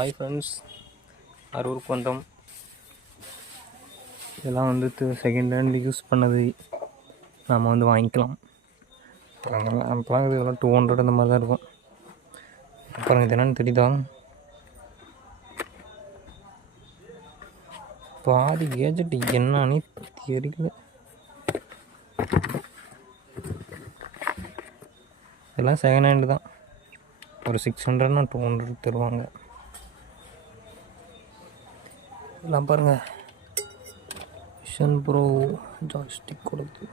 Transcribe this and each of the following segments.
Hi friends, அரூருக்கு வந்தோம். இதெல்லாம் வந்து செகண்ட் ஹேண்ட் யூஸ் பண்ணது நாம் வந்து வாங்கிக்கலாம். அப்போலாம் இதெல்லாம் 200 இந்த மாதிரி தான் இருக்கும். அப்புறம் இது என்னென்னு தெரியுதா? பாதி கேஜெட் என்னன்னு தெரியல. இதெல்லாம் செகண்ட் ஹேண்டு தான். ஒரு 600னா 200 தருவாங்க. எல்லாம் பாருங்கள், விஷன் ப்ரோ ஜாய்ஸ்டிக் கொடுத்து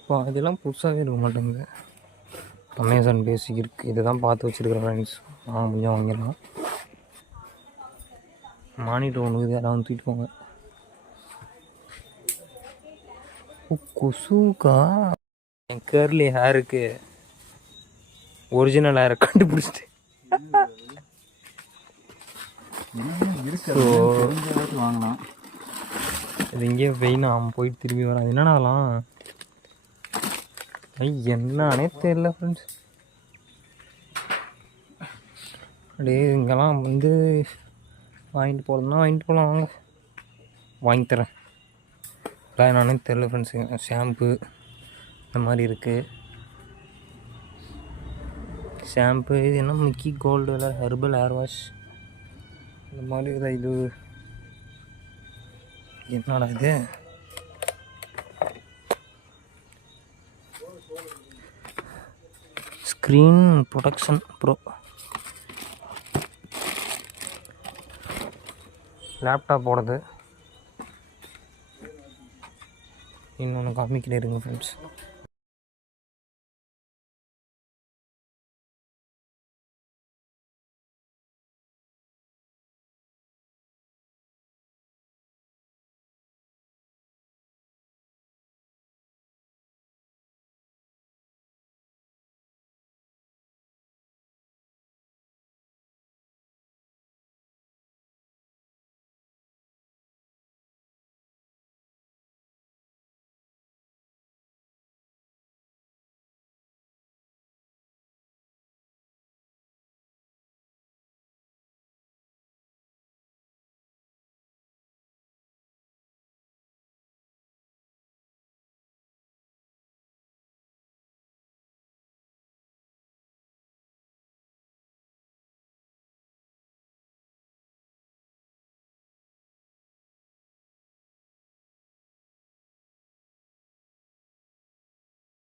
இப்போ இதெல்லாம் புதுசாகவே இருக்க மாட்டேங்குது. அமேசான் பேசிக் இருக்குது, இதை தான் பார்த்து வச்சுருக்கிறேன் ஃப்ரெண்ட்ஸ். கொஞ்சம் வாங்கிடலாம். மானிட்டர் ஒன்று இது யாராவது தூக்கிட்டு போங்க. கொசுக்கா என் கேர்லி ஹேருக்கு ஒரிஜினல் ஹேரை கண்டுபிடிச்சிட்டு வாங்கலாம். இது இங்கேயே வெயினா அவன் போயிட்டு திரும்பி வரான். என்னன்னா அதெல்லாம் என்னன்னே தெரியல ஃப்ரெண்ட்ஸ். அப்படியே இங்கெல்லாம் வந்து வாங்கிட்டு போகிறதுனா வாங்கிட்டு போகலாம். வாங்க வாங்கி தரேன். அதான் என்னன்னே தெரியல ஃப்ரெண்ட்ஸுங்க. ஷாம்பு இந்த மாதிரி இருக்குது. ஷாம்பு இது என்ன மிக்கி கோல்டு எல்லாம் ஹெர்பல் ஹேர் வாஷ் இந்த மாதிரி இதான். இது என்னடா இது? ஸ்க்ரீன் ப்ரொடெக்ஷன் ப்ரோ லேப்டாப்போடது. இன்னொன்று காமிக்கிட்டே இருங்க ஃப்ரெண்ட்ஸ்.